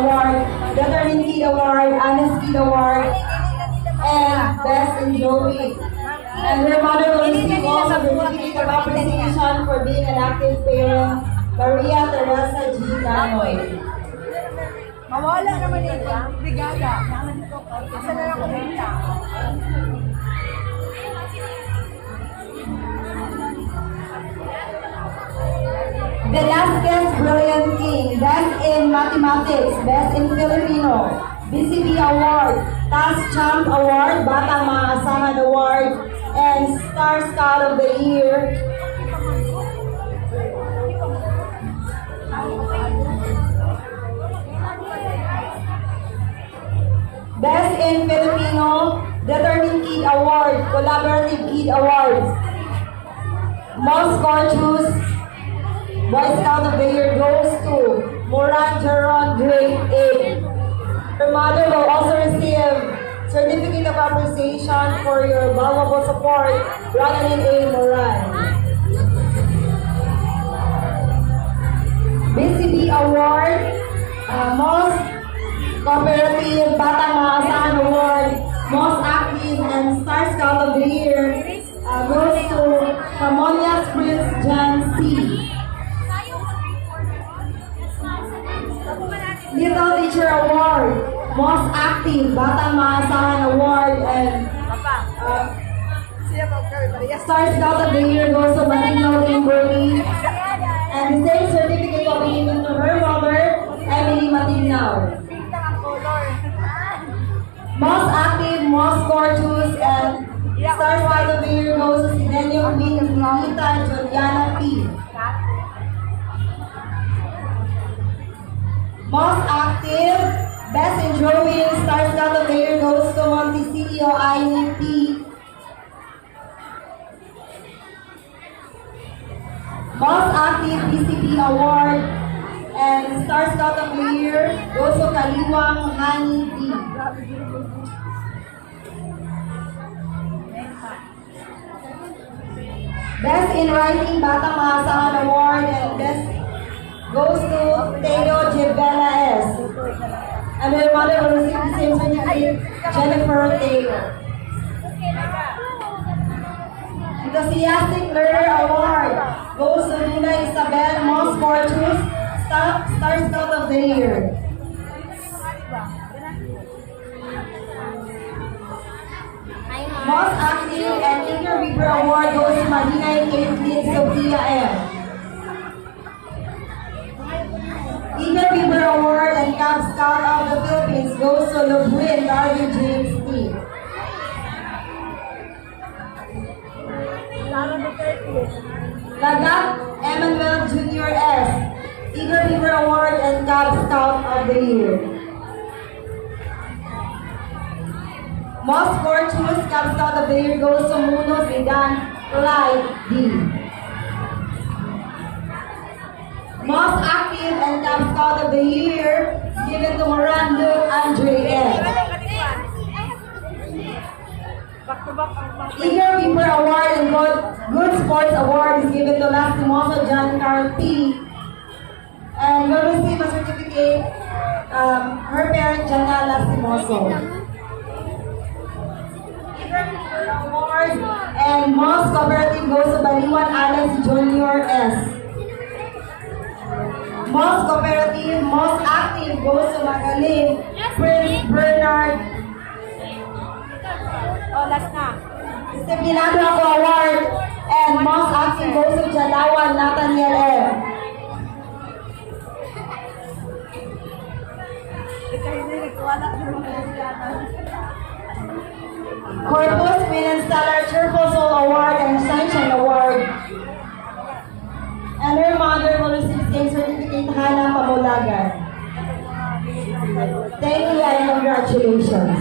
Award, Veteran Kid Award, Honest Kid Award, and Best in Joey. And her mother will receive also the certificate of appreciation for being an active parent, Maria Teresa G. Canoy. Mawala naman ito. Brigada. Asa na lang kumita. Velasquez Brilliant King, Best in Mathematics, Best in Filipino, BCB Award, Task Champ Award, Batang Maasahan Award, and Star Scout of the Year. Best in Filipino, Determined Kid Award, Collaborative Kid Awards. Most Gorgeous Boy Scout of the Year goes to Moran Jeron, grade 8. Her mother will also receive Certificate of Appreciation for your valuable support, Ronaline A. Moran. BCB Award, Most Cooperative Batang Maasahan Award, Most Active and Star Scout of the Year goes to Harmonious Prince John C. Little Teacher Award, Most Active Batang Maasahan Award, and Star Scout of the Year goes to Matino Kimberly. And the same certificate will be given to her mother, Emily Matinao. Most Active, Most Gorgeous, and Star Scout of the Year goes to Sidenio Queen Nikita Juliana P. Most Active, Best in Drawing, Star Scout of the Year goes to Montecillo Aini P. Most Active BCP Award and Star Scout of the Year goes to Kaliwang Hani P. Best in Writing Batang Maasahan Award and Best goes to Teo Jebela S. And her mother will receive the same certificate, Jennifer Taylor. Enthusiastic Learner Award goes to Luna Isabel, Most Gorgeous, Star Scout of the Year. Most Active and Eager Weaver Award goes to Marinay Caitlin Sophia M. Eager Weaver Award and Cub Scout of the Philippines goes to Lubuin Darby James T. Lagat Emmanuel Jr. S. Eager Weaver Award and Cub Scout of the Year. Most Gorgeous Cub Scout of the Year goes to Muno Zidan Clyde D. Most Active and Cub Scout of the Year is given to Morando Andre F. Eager Weaver Award and Good Sports Award is given to Lastimoso John Carl P. And will receive a certificate, her parent Jana Lastimoso. Eager Weaver Award and Most Cooperative goes to Baliwan Alex Jr. S. Most Cooperative, Most Active goes to Magaling Prince Bernard. Oh, last na. Disciplinado Ako Award and Most Active goes to Jalawan Nathaniel M. Corpus Queen Stellar Cheerful Soul Award and Sunshine Award. And her mother will receive the same certificate, Hannah Pamulagan. Thank you and congratulations.